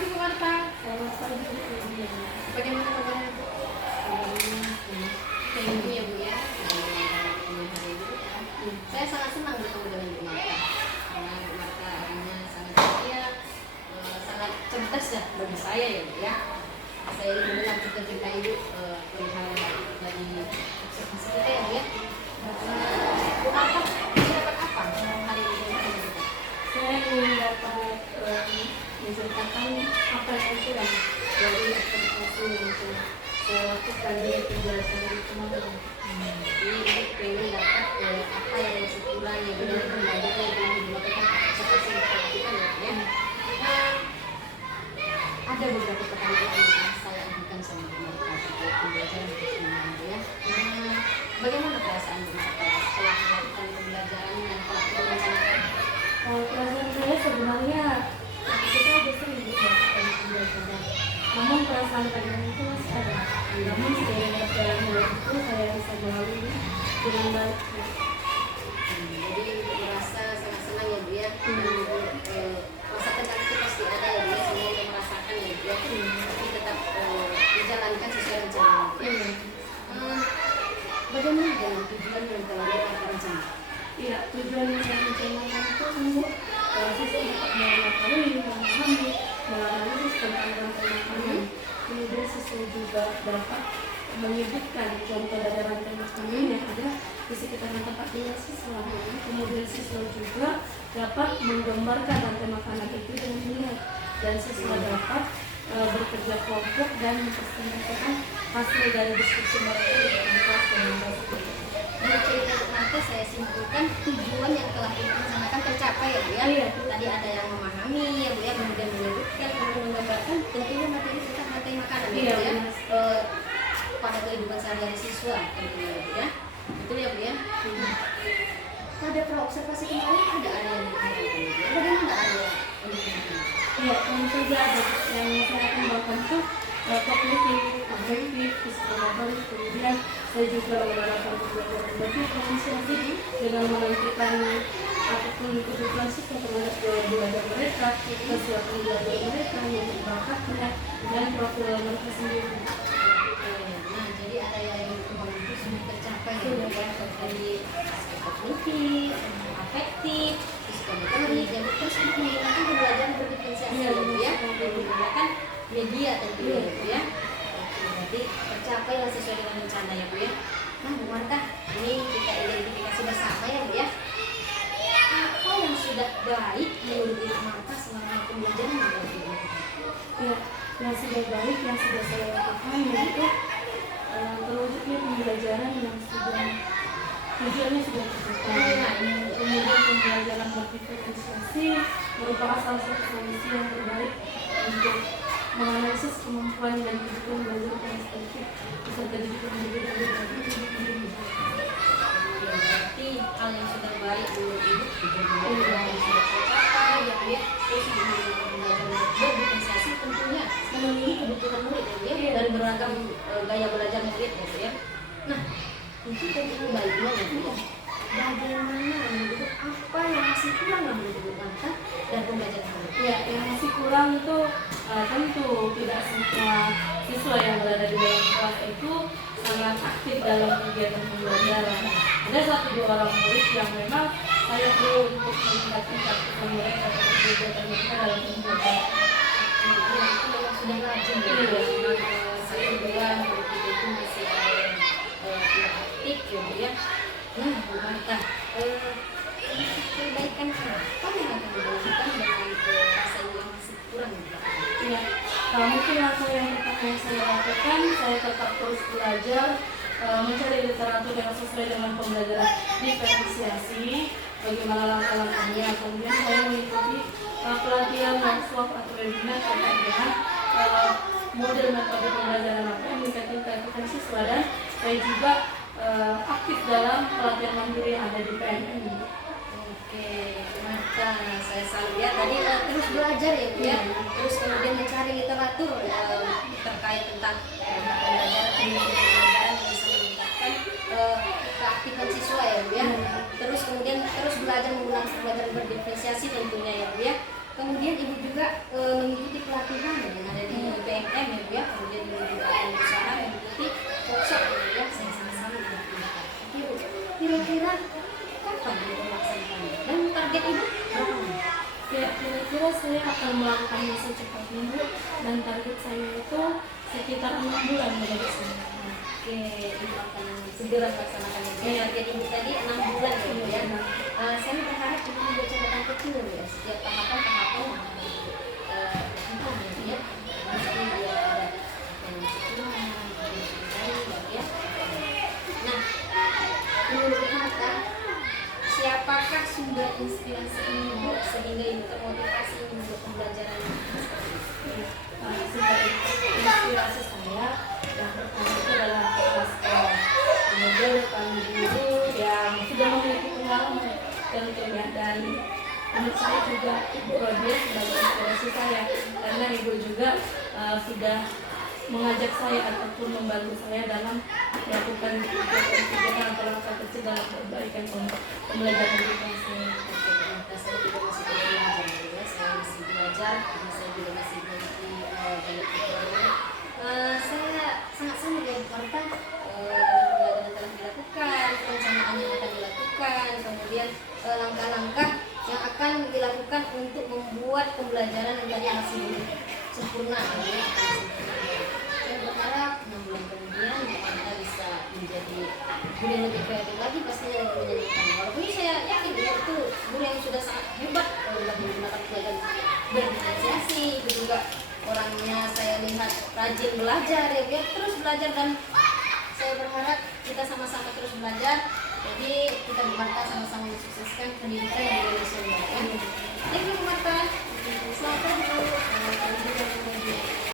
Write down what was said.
pagi Bu Marta. Selamat pagi Bu Lydia. Bagaimana kabarnya Bu? Thank you ya Bu ya. Hari ini saya sangat senang bertemu dengan Bu Marta. Karena Bu Marta orangnya sangat ceria, sangat cerdas ya bagi saya ya Bu ya. Saya ingin mendengar cerita-cerita Ibu perihal dari observasi kita ya Bu ya. Bu Marta dapat apa hari ini? Saya ingin dapat menceritakan apa yang kurang dari observasi yang saya lakukan di pembelajaran kemarin. Jadi Ibu pengen dapat apa yang masih kurang ya dari pembelajaran yang telah dilakukan observasi yang dilakukan ya. Ada beberapa pertanyaan yang saya ajukan sama Bu Marta terkait pembelajaran itu ya. Bagaimana perasaan Bu Marta setelah melakukan pembelajaran dan telah dilaksanakan? Perasaan saya sebenarnya kita sudah sering melakukan pembelajaran, namun perasaan kadang itu masih ada. Namun seiring berjalannya waktu saya bisa melalui dengan baik. Jadi Ibu merasa sangat senang ya Bu ya. Rasa tegang itu pasti ada ya Bu ya. Semua yang merasakan ya Bu ya. Tapi tetap dijalankan sesuai rencana ya. Bagaimana dengan tujuan yang telah ditetapkan rencana? Iya, tujuan yang saya rencanakan itu untuk siswa dapat mengetahui, memahami, menganalisis tentang rantai makanan. Kemudian siswa juga dapat menyebutkan contoh dari rantai makanan yang ada di sekitar tempat tinggal siswa. Kemudian siswa juga dapat menggambarkan rantai makanan itu dengan melihat, dan siswa dapat bekerja kelompok dan mempresentasikan hasil dari diskusi mereka di kelas dengan baik. Dari cerita Bu Marta saya simpulkan tujuan yang telah direncanakan tercapai ya Bu ya. Iya. Tadi ada yang memahami ya Bu ya, kemudian menyebutkan, kemudian menggambarkan, tentunya materi tentang rantai makanan ya Iya, Bu ya. benar. Pada kehidupan sehari-hari siswa tentunya ya Bu ya. Betul ya Bu ya. Pada praobservasi kemarin ada yang dikembangkan. Bagaimana ada yang Iya, tentu saja ada yang saya akan bawakan itu kognitif, afektif, psikomotorik. Kemudian saya juga menggunakan pembelajaran berdifferensiasi dengan menentukan apapun kebutuhan siswa terhadap gaya belajar mereka, kesiapan belajar mereka, yang bakatnya, dan profil mereka sendiri. Nah, jadi ada yang dikembangkan itu sudah tercapai ya Bu ya. Dari kognitif, afektif, psikomotorik, dan terus untuk menggunakan pembelajaran berdifferensiasi ya Bu ya. Menggunakan media tentunya ya Bu ya. Jadi tercapai lah sesuai dengan rencana ya Bu ya. Nah Bu Marta, ini kita identifikasi bersama ya Bu ya. Apa yang sudah baik menurut Ibu Marta selama pembelajaran yang telah dilakukan? Ya, yang sudah baik, yang sudah saya lakukan, yaitu terwujudnya pembelajaran yang sudah tujuannya sudah tercapai. Kemudian pembelajaran berdifferensiasi merupakan salah satu solusi yang terbaik untuk menganalisis kemampuan dan kebutuhan belajar perspektif beserta didikan berbeda Berarti hal yang sudah baik menurut Ibu pembelajaran yang sudah tercapai ya Bu ya. Terus pembelajaran berdifferensiasi tentunya memenuhi kebutuhan murid ya Bu ya, dan beragam gaya belajar murid ya Bu ya. Nah, itu tadi baiknya ya Bu ya. Bagaimana menurut apa yang masih kurang menurut Ibu Marta dan pembelajaran murid? Ya, yang masih kurang itu tentu tidak semua siswa yang berada di dalam kelas itu sangat aktif dalam kegiatan pembelajaran. Ada satu dua orang murid yang memang saya perlu untuk meningkatkan cakupan mereka atau kegiatan mereka dalam pembelajaran. Itu memang sudah rajin ya Bu ya. Satu dua murid itu masih ada yang tidak aktif ya Bu ya. Nah Bu Marta, perbaikan apa yang akan dilakukan dengan rasa yang masih kurang Bu? Ya, mungkin langkah yang pertama yang saya lakukan, saya tetap terus belajar, mencari literatur yang sesuai dengan pembelajaran diferensiasi, bagaimana langkah-langkahnya. Kemudian saya mengikuti pelatihan workshop atau webinar terkait dengan model metode pembelajaran apa yang meningkatkan siswa, dan saya juga aktif dalam pelatihan mandiri yang ada di PNN. Oke, Marta, saya salut ya. Tadi terus belajar ya Bu ya. Terus kemudian mencari literatur terkait tentang pembelajaran yang bisa meningkatkan keaktifan siswa ya Bu ya. Terus kemudian terus belajar menggunakan pembelajaran berdifferensiasi tentunya ya Bu ya. Kemudian Ibu juga mengikuti pelatihan akan melakukannya secepatnya Bu, dan target saya itu sekitar 6 bulan menurut saya. Oke, ibu akan segera melaksanakan itu. Target ibu tadi 6 bulan ya Bu ya. Saya berharap ibu membuat catatan kecil ya, setiap tahapan-tahapan tempuh ya. Misalnya dia ada yang kurang, ya. Nah, menurut Mata, siapakah sumber inspirasi ibu sehingga ibu termotivasi untuk pembelajaran seperti ini? Sumber inspirasi saya yang pertama itu adalah kepala sekolah, kemudian kami guru yang sudah memiliki pengalaman tentunya, dan menurut saya juga Ibu Rodia sebagai inspirasi saya, karena Ibu juga sudah mengajak saya ataupun membantu saya dalam melakukan kegiatan atau langkah kecil dalam perbaikan untuk pembelajaran kita. Saya juga masih belajar ya, saya masih belajar karena saya juga masih memiliki banyak kekurangan. Saya sangat senang ya Marta, pembelajaran telah dilakukan, perencanaan yang akan dilakukan, kemudian langkah-langkah yang akan dilakukan untuk membuat pembelajaran yang tadi masih belum sempurna ya. Saya berharap 6 bulan kemudian Marta bisa menjadi guru yang lebih kreatif lagi, pastinya lebih menyenangkan. Walaupun saya yakin dia itu guru yang sudah sangat hebat dalam menggunakan pelajaran berdiferensiasi, itu juga orangnya saya lihat rajin belajar ya, dia terus belajar, dan saya berharap kita sama-sama terus belajar. Jadi kita Marta sama-sama mensukseskan pendidikan di Indonesia. Thank you Marta. Selamat pagi.